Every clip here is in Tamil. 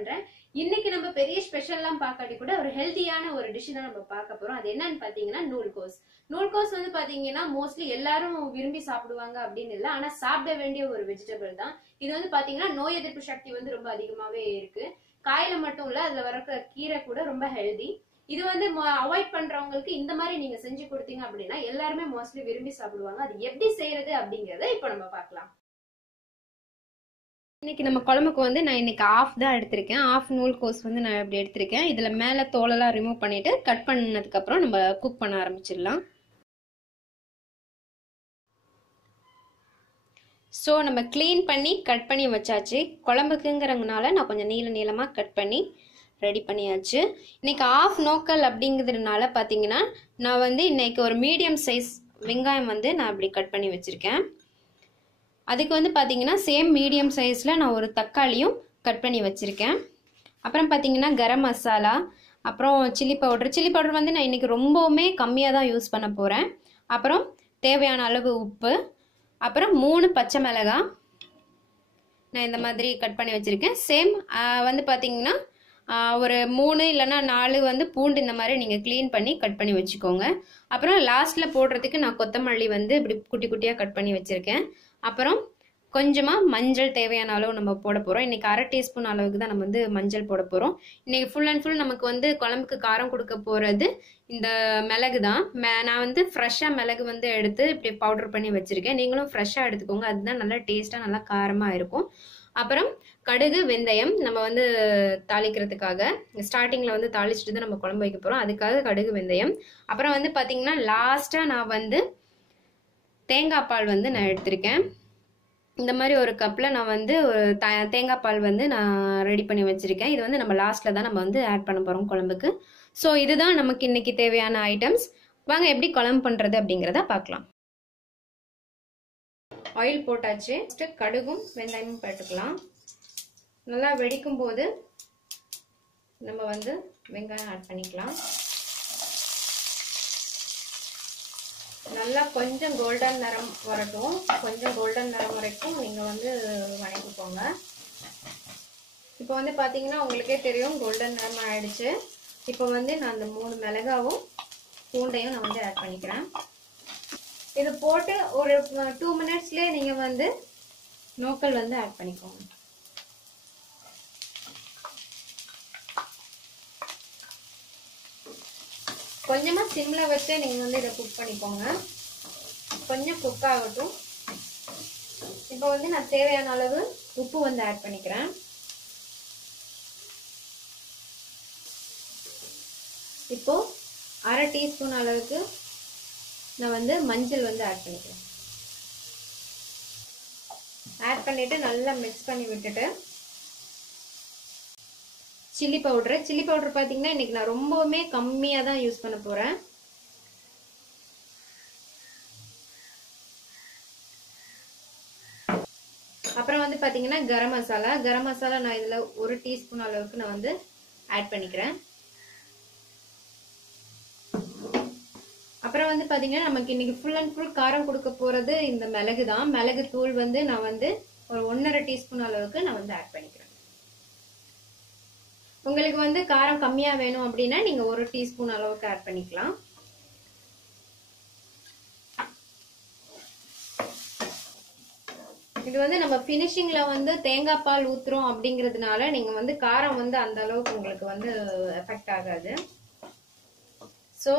பண்றேன். இன்னைக்கு நம்ம பெரிய ஸ்பெஷல்லாம் பார்க்காட்டி கூட ஒரு ஹெல்தியான ஒரு டிஷ் தான் நம்ம பார்க்க போறோம். அது என்னன்னு பாத்தீங்கன்னா நூல்கோஸ். நூல்கோஸ் வந்து பாத்தீங்கன்னா மோஸ்ட்லி எல்லாரும் விரும்பி சாப்பிடுவாங்க அப்படின்னு இல்லை, ஆனா சாப்பிட வேண்டிய ஒரு வெஜிடபிள் தான். இது வந்து பாத்தீங்கன்னா நோய் எதிர்ப்பு சக்தி வந்து ரொம்ப அதிகமாவே இருக்கு. காயில மட்டும் இல்ல, அதுல வர கீரை கூட ரொம்ப ஹெல்தி. இது வந்து அவாய்ட் பண்றவங்களுக்கு இந்த மாதிரி நீங்க செஞ்சு கொடுத்தீங்க அப்படின்னா எல்லாருமே மோஸ்ட்லி விரும்பி சாப்பிடுவாங்க. அது எப்படி செய்யறது அப்படிங்கறத இப்ப நம்ம பார்க்கலாம். இன்னைக்கு நம்ம குழம்புக்கு வந்து நான் இன்னைக்கு ஆஃப் தான் எடுத்திருக்கேன். ஆஃப் நூல்கோஸ் வந்து நான் இப்படி எடுத்திருக்கேன். இதுல மேல தோலெல்லாம் ரிமூவ் பண்ணிட்டு கட் பண்ணதுக்கு அப்புறம் நம்ம குக் பண்ண ஆரம்பிச்சிடலாம். ஸோ நம்ம க்ளீன் பண்ணி கட் பண்ணி வச்சாச்சு. குழம்புக்குங்கிறதுனால நான் கொஞ்சம் நீளமாக கட் பண்ணி ரெடி பண்ணியாச்சு. இன்னைக்கு ஆஃப் நோக்கல் அப்படிங்கிறதுனால பார்த்தீங்கன்னா நான் வந்து இன்னைக்கு ஒரு மீடியம் சைஸ் வெங்காயம் வந்து நான் இப்படி கட் பண்ணி வச்சுருக்கேன். அதுக்கு வந்து பார்த்தீங்கன்னா சேம் மீடியம் சைஸில் நான் ஒரு தக்காளியும் கட் பண்ணி வச்சுருக்கேன். அப்புறம் பார்த்தீங்கன்னா கரம் மசாலா, அப்புறம் சில்லி பவுடர் வந்து நான் இன்றைக்கி ரொம்பவுமே கம்மியாக தான் யூஸ் பண்ண போகிறேன். அப்புறம் தேவையான அளவு உப்பு, அப்புறம் 3 பச்சை மிளகாய் நான் இந்த மாதிரி கட் பண்ணி வச்சுருக்கேன். சேம் வந்து பார்த்தீங்கன்னா ஒரு 3 இல்லைன்னா 4 வந்து பூண்டு இந்த மாதிரி நீங்கள் க்ளீன் பண்ணி கட் பண்ணி வச்சுக்கோங்க. அப்புறம் லாஸ்ட்டில் போடுறதுக்கு நான் கொத்தமல்லி வந்து இப்படி குட்டி குட்டியாக கட் பண்ணி வச்சுருக்கேன். அப்புறம் கொஞ்சமாக மஞ்சள் தேவையான அளவு நம்ம போட போகிறோம். இன்றைக்கி 1/2 டீஸ்பூன் அளவுக்கு தான் நம்ம வந்து மஞ்சள் போட போகிறோம். இன்றைக்கி ஃபுல் அண்ட் ஃபுல் நமக்கு வந்து குழம்புக்கு காரம் கொடுக்க போகிறது இந்த மிளகு தான். நான் வந்து ஃப்ரெஷ்ஷாக மிளகு வந்து எடுத்து இப்படி பவுடர் பண்ணி வச்சுருக்கேன். நீங்களும் ஃப்ரெஷ்ஷாக எடுத்துக்கோங்க, அதுதான் நல்லா டேஸ்ட்டாக நல்லா காரமாக இருக்கும். அப்புறம் கடுகு வெந்தயம் நம்ம வந்து தாளிக்கிறதுக்காக ஸ்டார்டிங்கில் வந்து தாளிச்சுட்டு தான் நம்ம குழம்பு வைக்க போகிறோம். அதுக்காக கடுகு வெந்தயம். அப்புறம் வந்து பார்த்தீங்கன்னா லாஸ்ட்டாக நான் வந்து தேங்காய் பால் வந்து நான் எடுத்திருக்கேன். இந்த மாதிரி ஒரு கப்பில் நான் வந்து ஒரு தேங்காய் பால் வந்து நான் ரெடி பண்ணி வச்சுருக்கேன். இது வந்து நம்ம லாஸ்ட்டில் தான் நம்ம வந்து ஆட் பண்ண போகிறோம் குழம்புக்கு. ஸோ இதுதான் நமக்கு இன்னைக்கு தேவையான ஐட்டம்ஸ். வாங்க எப்படி குழம்பு பண்ணுறது அப்படிங்கிறத பார்க்கலாம். ஆயில் போட்டாச்சு. கடுகும் வெந்தயமும் போட்டுக்கலாம். நல்லா வெடிக்கும் போது நம்ம வந்து வெங்காயம் ஆட் பண்ணிக்கலாம். நல்லா கொஞ்சம் கோல்டன் நிறம் வரட்டும். கொஞ்சம் கோல்டன் நிறம் வரைக்கும் நீங்கள் வந்து வணக்கிக்கோங்க. இப்போ வந்து பார்த்தீங்கன்னா உங்களுக்கே தெரியும் கோல்டன் நிறம் ஆயிடுச்சு. இப்போ வந்து நான் அந்த 3 மிளகாவும் பூண்டையும் நான் வந்து ஆட் பண்ணிக்கிறேன். இது போட்டு ஒரு 2 மினிட்ஸ்லேயே நீங்கள் வந்து நோக்கல் வந்து ஆட் பண்ணிக்கோங்க. கொஞ்சமாக சிம்மில் வச்சு நீங்கள் வந்து இதை குக் பண்ணிக்கோங்க. கொஞ்சம் குக் ஆகட்டும். இப்போ வந்து நான் தேவையான அளவு உப்பு வந்து ஆட் பண்ணிக்கிறேன். இப்போ 1/2 டீஸ்பூன் அளவுக்கு நான் வந்து மஞ்சள் வந்து ஆட் பண்ணிக்கிறேன். ஆட் பண்ணிட்டு நல்லா மிக்ஸ் பண்ணி விட்டுட்டு சில்லி பவுடர் பார்த்தீங்கன்னா இன்னைக்கு நான் ரொம்பவுமே கம்மியாக தான் யூஸ் பண்ண போகிறேன். அப்புறம் வந்து பார்த்தீங்கன்னா கரம் மசாலா நான் இதில் 1 டீஸ்பூன் அளவுக்கு நான் வந்து ஆட் பண்ணிக்கிறேன். அப்புறம் வந்து பார்த்தீங்கன்னா நமக்கு இன்னைக்கு ஃபுல் அண்ட் ஃபுல் காரம் கொடுக்க போகிறது இந்த மிளகு தான். மிளகு தூள் வந்து நான் வந்து ஒரு 1/2 டீஸ்பூன் அளவுக்கு நான் வந்து ஆட் பண்ணிக்கிறேன். உங்களுக்கு வந்து காரம் கம்மியா வேணும் அப்படின்னா நீங்க 1 டீஸ்பூன் அளவுக்கு ஆட் பண்ணிக்கலாம். இது வந்து நம்ம ஃபினிஷிங்ல வந்து தேங்காய் பால் ஊத்துறோம் அப்படிங்கிறதுனால நீங்க வந்து காரம் வந்து அந்த அளவுக்கு உங்களுக்கு வந்து எஃபெக்ட் ஆகாது. ஸோ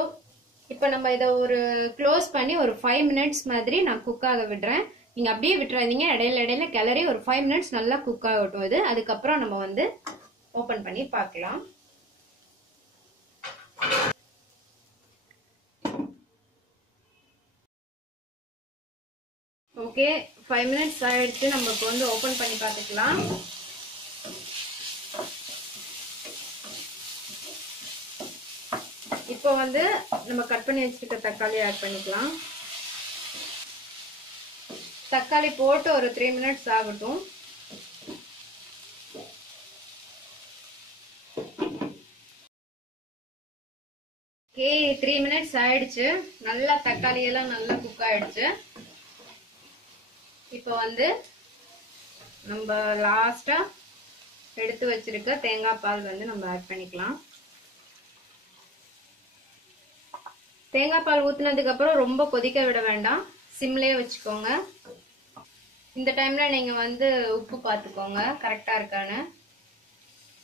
இப்போ நம்ம இதை ஒரு க்ளோஸ் பண்ணி ஒரு 5 மினிட்ஸ் மாதிரி நான் குக் ஆக விடுறேன். நீங்க அப்படியே விட்டுறாதீங்க, இடையில கிளறி ஒரு 5 மினிட்ஸ் நல்லா குக் ஆகட்டும். இது அதுக்கப்புறம் நம்ம வந்து ஓபன் பண்ணி பார்க்கலாம். ஓகே, 5 மினிட்ஸ் ஆயிடுச்சு. நம்ம இப்போ வந்து ஓபன் பண்ணி பார்த்துக்கலாம். இப்போ வந்து நம்ம கட் பண்ணி வச்சுக்கிட்ட தக்காளி ஆட் பண்ணிக்கலாம். தக்காளி போட்டு ஒரு 3 மினிட்ஸ் ஆகட்டும். ஓகே, 3 மினிட்ஸ் ஆயிடுச்சு. நல்லா தக்காளி எல்லாம் நல்லா குக் ஆயிடுச்சு. இப்போ வந்து நம்ம லாஸ்டா எடுத்து வச்சிருக்க தேங்காய் பால் வந்து நம்ம ஆட் பண்ணிக்கலாம். தேங்காய் பால் ஊத்துனதுக்கு அப்புறம் ரொம்ப கொதிக்க விட வேண்டாம், சிம்லயே வச்சுக்கோங்க. இந்த டைம்ல நீங்க வந்து உப்பு பார்த்துக்கோங்க கரெக்டா இருக்கான்னு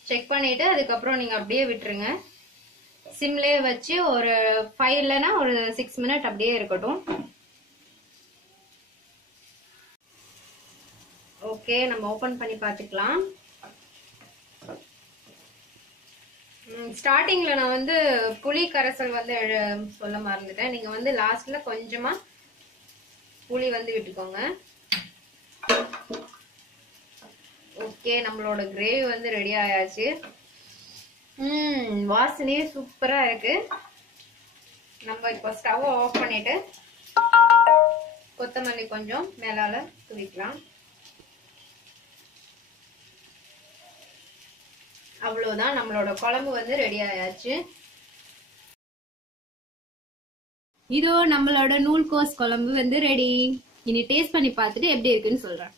செக் பண்ணிட்டு அதுக்கப்புறம் நீங்க அப்படியே விட்டுருங்க. சிம்லயே வச்சு ஒரு 5 இல்லைன்னா ஒரு 6 மினிட் அப்படியே இருக்கட்டும். ஓகே, நம்ம ஓபன் பண்ணி பார்த்துக்கலாம். ஸ்டார்டிங்ல நான் வந்து புளி கரைசல் வந்து சொல்ல மறந்துட்டேன். நீங்க வந்து லாஸ்ட்ல கொஞ்சமா புளி வந்து விட்டுக்கோங்க. ஓகே, நம்மளோட கிரேவி வந்து ரெடி ஆயாச்சு. வாசனையே சூப்பரா இருக்கு. நம்ம இப்போ ஸ்டவ் ஆஃப் பண்ணிட்டு கொத்தமல்லி கொஞ்சம் மேலால தூவிக்கலாம். அவ்வளவுதான், நம்மளோட குழம்பு வந்து ரெடி ஆயாச்சு. இதோ நம்மளோட நூல்கோஸ் குழம்பு வந்து ரெடி. இனி டேஸ்ட் பண்ணி பார்த்துட்டு எப்படி இருக்குன்னு சொல்றேன்.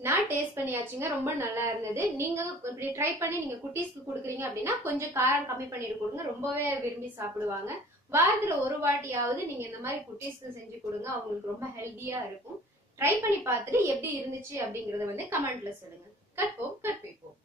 நான் டேஸ்ட் பண்ணியாச்சுங்க, ரொம்ப நல்லா இருந்தது. நீங்க இப்படி ட்ரை பண்ணி நீங்க குட்டீஸ்க்கு கொடுக்குறீங்க அப்படின்னா கொஞ்சம் காரம் கம்மி பண்ணிட்டு கொடுங்க, ரொம்பவே விரும்பி சாப்பிடுவாங்க. வாரத்துல ஒரு வாட்டியாவது நீங்க இந்த மாதிரி குட்டீஸ்க்கு செஞ்சு கொடுங்க, அவங்களுக்கு ரொம்ப ஹெல்தியா இருக்கும். ட்ரை பண்ணி பார்த்துட்டு எப்படி இருந்துச்சு அப்படிங்கறத வந்து கமெண்ட்ல சொல்லுங்க. கற்போம் கற்பிப்போம்.